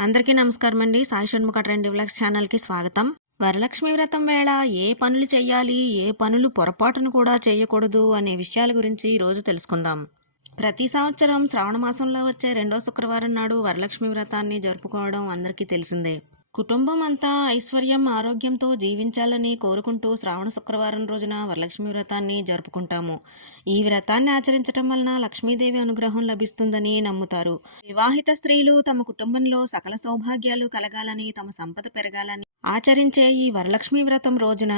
అందరికీ నమస్కారం అండి. సాయి షణ్ముఖ ట్రెండ్ వ్లాగ్స్ ఛానల్‌కి స్వాగతం. వరలక్ష్మి వ్రతం వేళ ఏ పనులు చెయ్యాలి, ఏ పనులు పొరపాటున కూడా చేయకూడదు అనే విషయాల గురించి ఈరోజు తెలుసుకుందాం. ప్రతి సంవత్సరం శ్రావణ మాసంలో వచ్చే రెండో శుక్రవారం నాడు వరలక్ష్మి వ్రతాన్ని జరుపుకోవడం అందరికీ తెలిసిందే. కుటుంబం అంతా ఐశ్వర్యం, ఆరోగ్యంతో జీవించాలని కోరుకుంటూ శ్రావణ శుక్రవారం రోజున వరలక్ష్మి వ్రతాన్ని జరుపుకుంటాము. ఈ వ్రతాన్ని ఆచరించటం వలన లక్ష్మీదేవి అనుగ్రహం లభిస్తుందని నమ్ముతారు. వివాహిత స్త్రీలు తమ కుటుంబంలో సకల సౌభాగ్యాలు కలగాలని, తమ సంపద పెరగాలని ఆచరించే ఈ వరలక్ష్మి వ్రతం రోజున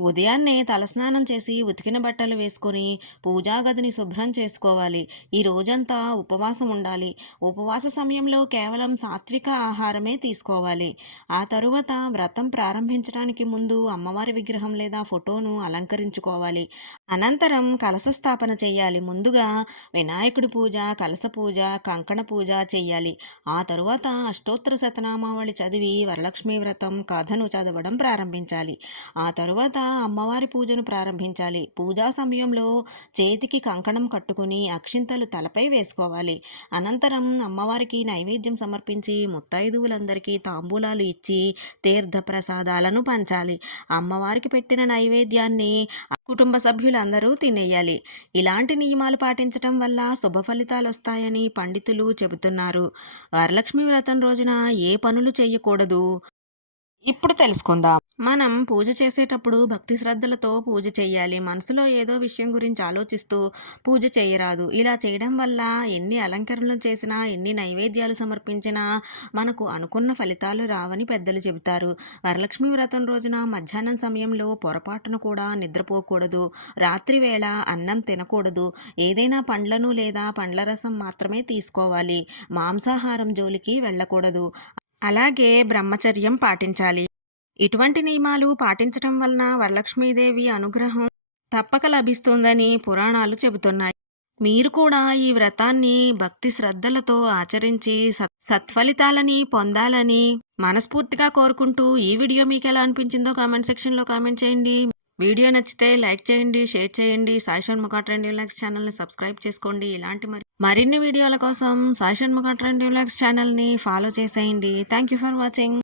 ఉదయాన్నే తలస్నానం చేసి ఉతికిన బట్టలు వేసుకొని పూజా గదిని శుభ్రం చేసుకోవాలి. ఈ రోజంతా ఉపవాసం ఉండాలి. ఉపవాస సమయంలో కేవలం సాత్విక ఆహారమే తీసుకోవాలి. ఆ తరువాత వ్రతం ప్రారంభించడానికి ముందు అమ్మవారి విగ్రహం లేదా ఫోటోను అలంకరించుకోవాలి. అనంతరం కలశ స్థాపన చేయాలి. ముందుగా వినాయకుడి పూజ, కలశ పూజ, కంకణ పూజ చెయ్యాలి. ఆ తరువాత అష్టోత్తర శతనామావళి చదివి వరలక్ష్మి వ్రతం కథను చదవడం ప్రారంభించాలి. ఆ తరువాత అమ్మవారి పూజను ప్రారంభించాలి. పూజా సమయంలో చేతికి కంకణం కట్టుకుని అక్షింతలు తలపై వేసుకోవాలి. అనంతరం అమ్మవారికి నైవేద్యం సమర్పించి ముత్తైదువులందరికీ తాంబూలాలు ఇచ్చి తీర్థ ప్రసాదాలను పంచాలి. అమ్మవారికి పెట్టిన నైవేద్యాన్ని కుటుంబ సభ్యులందరూ తినేయాలి. ఇలాంటి నియమాలు పాటించటం వల్ల శుభ ఫలితాలు వస్తాయని పండితులు చెబుతున్నారు. వరలక్ష్మి వ్రతం రోజున ఏ పనులు చేయకూడదు ఇప్పుడు తెలుసుకుందాం. మనం పూజ చేసేటప్పుడు భక్తి శ్రద్ధలతో పూజ చేయాలి. మనసులో ఏదో విషయం గురించి ఆలోచిస్తూ పూజ చేయరాదు. ఇలా చేయడం వల్ల ఎన్ని అలంకరణలు చేసినా, ఎన్ని నైవేద్యాలు సమర్పించినా మనకు అనుకున్న ఫలితాలు రావని పెద్దలు చెబుతారు. వరలక్ష్మి వ్రతం రోజున మధ్యాహ్నం సమయంలో పొరపాటున కూడా నిద్రపోకూడదు. రాత్రి వేళ అన్నం తినకూడదు. ఏదైనా పండ్లను లేదా పండ్ల రసం మాత్రమే తీసుకోవాలి. మాంసాహారం జోలికి వెళ్ళకూడదు. అలాగే బ్రహ్మచర్యం పాటించాలి. ఇటువంటి నియమాలు పాటించటం వలన వరలక్ష్మీదేవి అనుగ్రహం తప్పక లభిస్తుందని పురాణాలు చెబుతున్నాయి. మీరు కూడా ఈ వ్రతాన్ని భక్తి శ్రద్ధలతో ఆచరించి సత్ఫలితాలని పొందాలని మనస్ఫూర్తిగా కోరుకుంటూ ఈ వీడియో మీకు ఎలా అనిపించిందో కామెంట్ సెక్షన్లో కామెంట్ చేయండి. వీడియో నచ్చితే లైక్ చేయండి, షేర్ చేయండి. సాయి షణ్ముఖ ట్రెండ్ వ్లాగ్స్ ఛానల్ని సబ్స్క్రైబ్ చేసుకోండి. ఇలాంటి మరిన్ని వీడియోల కోసం సాయి షణ్ముఖ ట్రెండ్ వ్లాగ్స్ ఛానల్ని ఫాలో చేసేయండి. Thank you for watching.